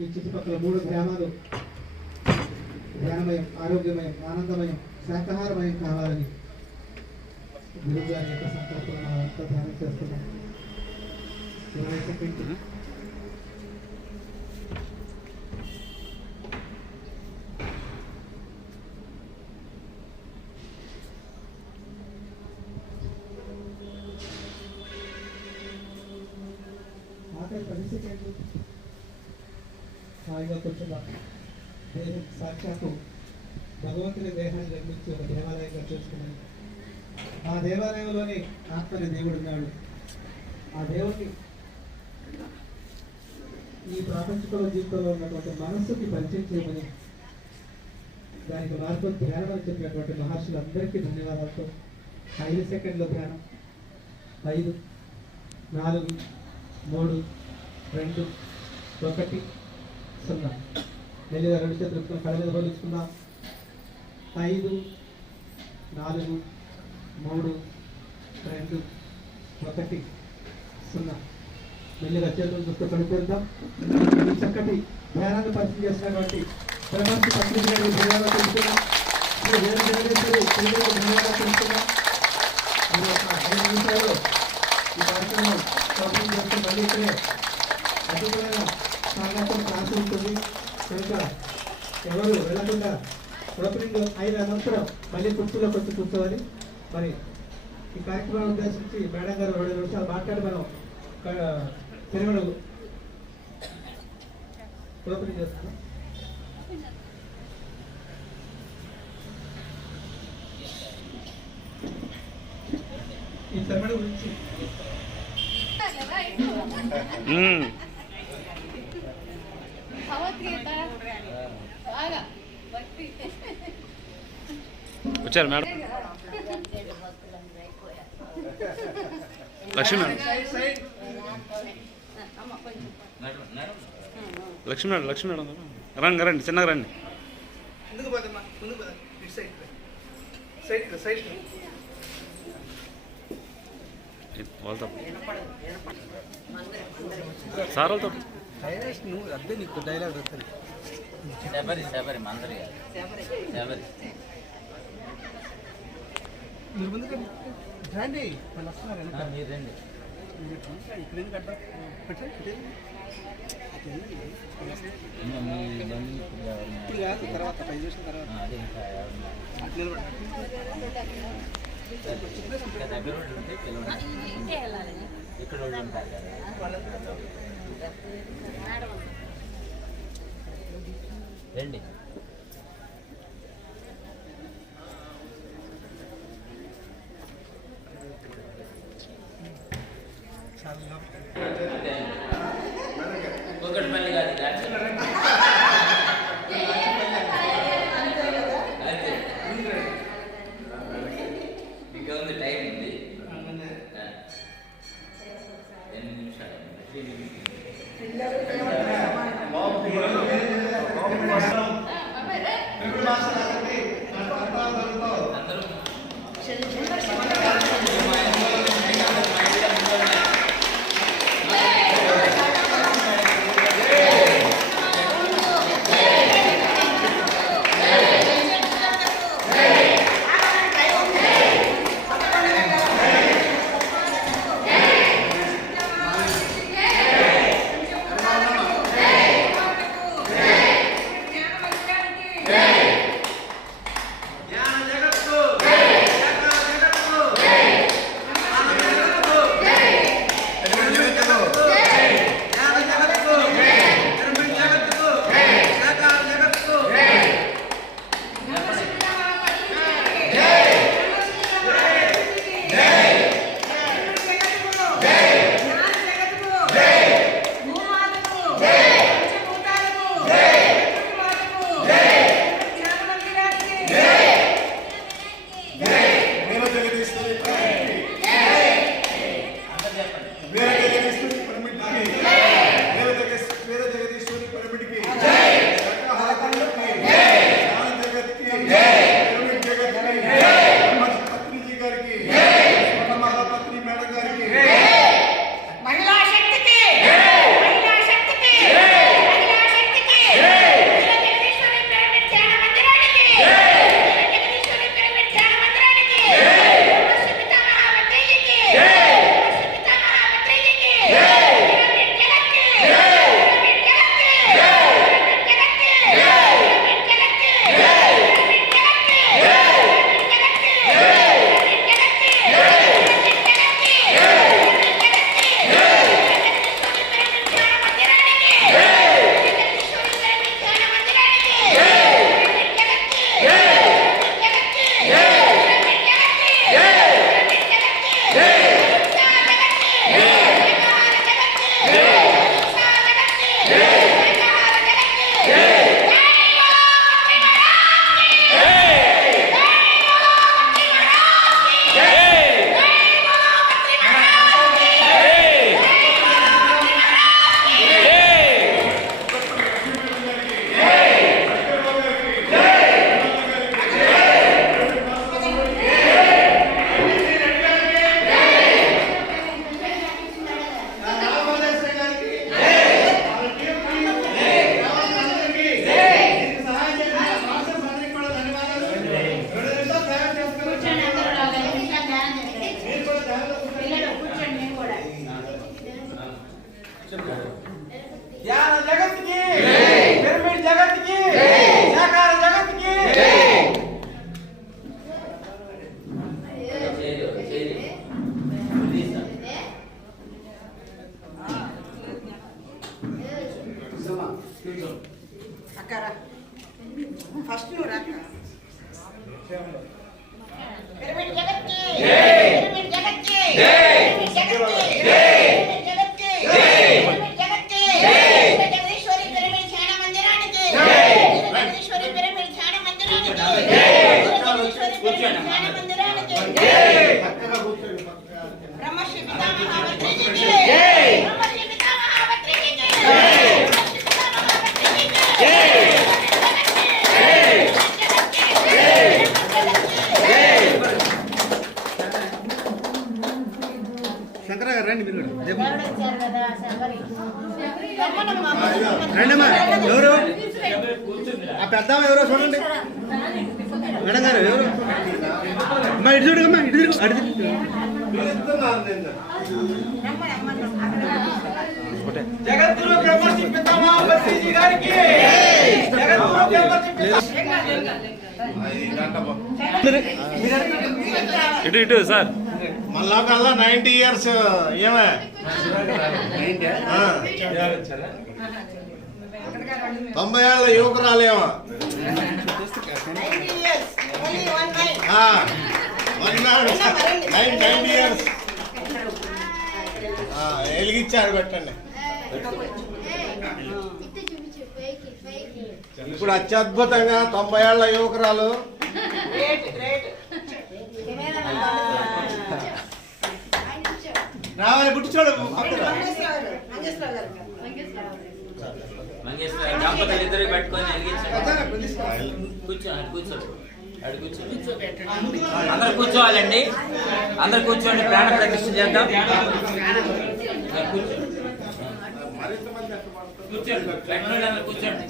ఈ చుట్టుపక్కల మూడు గ్రామాలు ధ్యానమయం ఆరోగ్యమయం ఆనందమయం శాకాహారమయం కావాలని గురువు గారి యొక్క సంకల్పం అంతా ధ్యానం చేస్తున్నాం ఇరవై సెకండ్లు. ఆఖరి పది సెకండ్లు హాయిగా కూర్చున్నాం దేహం సాక్షాత్తు భగవంతుని దేహాన్ని నిర్మించి ఒక దేవాలయంగా చేసుకున్నాను. ఆ దేవాలయంలోనే ఆత్మని దేవుడు ఉన్నాడు. ఆ దేవుడిని ఈ ప్రాపంచిక జీవితంలో ఉన్నటువంటి మనస్సుకి పరిచయం చేయమని దానికి మార్పు ధ్యానం అని చెప్పినటువంటి మహర్షులందరికీ ధన్యవాదాలతో ఐదు సెకండ్ల ధ్యానం. ఐదు నాలుగు మూడు రెండు ఒకటి. సున్నా మెల్లిగా రెండు చేతులు కళ్ళ మీద పోల్చుకుందాం ఐదు నాలుగు మూడు రెండు ఒకటి సున్నా. మెల్లిగా చేతులు చూస్తూ కడుక్కుందాం చక్కటి ధ్యానాన్ని పరిచయం చేసినటువంటి ప్రపంచ పత్రికలు గారికి ధన్యవాదాలు తెలుపుతున్నాం ధన్యవాదాలు ఐదు ఈ కార్యక్రమం మళ్ళీ ఇక్కడే అద్భుతమైన సాగాతం ఉంటుంది కనుక ఎవరు వెళ్ళకుండా ఓపెనింగ్ అయిన అనంతరం మళ్ళీ కుర్చీలోకి వచ్చి కూర్చోవాలి మరి ఈ కార్యక్రమాన్ని ఉద్దేశించి మేడం గారు రెండు నిమిషాలు మాట్లాడి మనం తిరగడు ఓపెనింగ్ చేస్తున్నాం ఈ తిరగడు గురించి వచ్చారు మేడం. లక్ష్మీ మేడం. అమ్మ లక్ష్మీ మేడం లక్ష్మీ మేడం రండి రండి చిన్నగా రండి. ముందుకు పోదమ్మా? ముందుకు సైడ్ సైడ్ సైడ్ వాళ్ళతో. సార్ వాళ్ళతో. నువ్వు అదే నీకు డైలాగ్ వస్తుంది. శబరి శబరి మందరి. శబరి. మీరు ముందుకు రండి. వాళ్ళు వస్తున్నారు ఆ, వెనక. మీరు రండి ఇక్కడ ఎందుకు అడ్డం? పెట్టండి, పెట్టండి. ఇంకా మీ బంధువులు ఇప్పుడు ఎవరున్నారు? ఇప్పుడు కాదు తర్వాత తర్వాత. ఆ, ఇక్కడ ఉంటారు రండి చాలా ఒకటి మళ్ళీ కాదు దాచి అంతే మీకు ఉంది టైం ఉంది ఆ. ఎనిమిది నిమిషాలు అందరూ అక్కరా రండమ్మా ఎవరు? ఆ పెద్ద ఎవరో చూడండి. మేడం గారు ఎవరు? అమ్మా ఇటు చూడమ్మా ఇటు తిరుగు అటు గారికి. ఇటు ఇటు సార్. మళ్ళా కల్లా నైన్టీ ఇయర్స్ ఏమే. తొంభై ఏళ్ళ యువకురాలేమో. ఇయర్స్. వెలిగించారు పెట్టండి. ఇప్పుడు అత్యద్భుతంగా తొంభై ఏళ్ళ యువకురాలు. గ్రేట్ గ్రేట్ రావాలి పుట్టి చూడు మంగేశ్వర గారు మంగేశ్వర దంపతులు ఇద్దరు పెట్టుకొని వెలిగించండి కూర్చో అటు కూర్చో. అటు కూర్చో. అందరు కూర్చోవాలండి. అందరు కూర్చోండి ప్రాణ ప్రతిష్ఠ చేద్దాం. కూర్చోండి కూర్చోండి.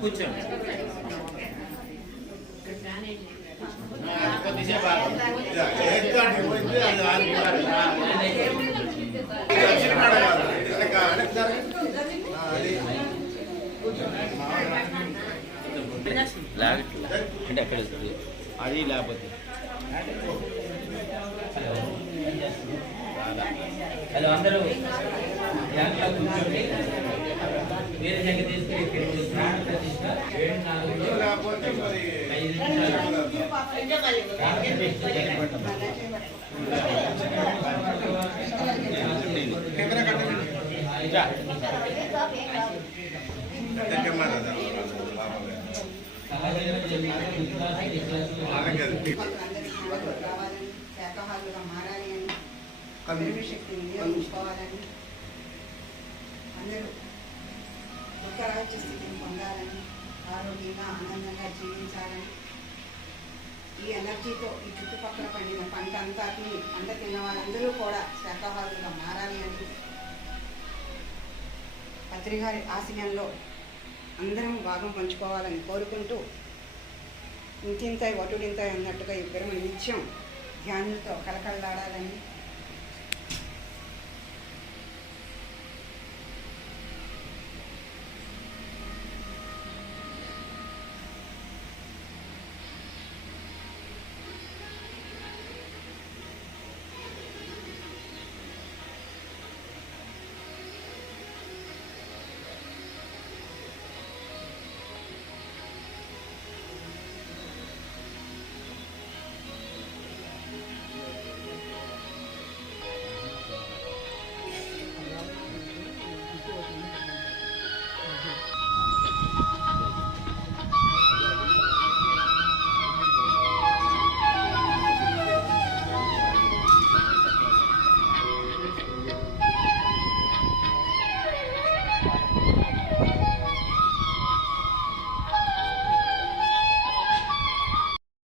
కూర్చోండి. అది అది. అంటే అక్కడ అది లేకపోతే హలో అందరూ కూర్చోండి వేరే దగ్గర తీసుకెళ్ళి ఇక్కడ ప్రాణ ప్రతిష్ఠ ఏడు నాలుగులో లేకపోతే మరి ఐదు నిమిషాలు ప్రాణ ప్రతిష్ఠ చేయండి. దగ్గర మాట అది. అలాగే అది. రావాలని శాఖాహారులుగా మారాలి అని పిరమిడ్ శక్తిని వినియోగించుకోవాలని ఆరోగ్యంగా ఆనందంగా జీవించాలని. ఈ ఎనర్జీతో ఈ చుట్టుపక్కల పండిన పంట అంతాన్ని పంట తిన్న వాళ్ళందరూ కూడా శాఖాహారులుగా మారాలి అని పత్రిగారి ఆశయంలో అందరం భాగం పంచుకోవాలని కోరుకుంటూ ఇంతింతాయి వటుడింతాయి అన్నట్టుగా ఇద్దరం నిత్యం ధ్యానంతో కలకలలాడాలని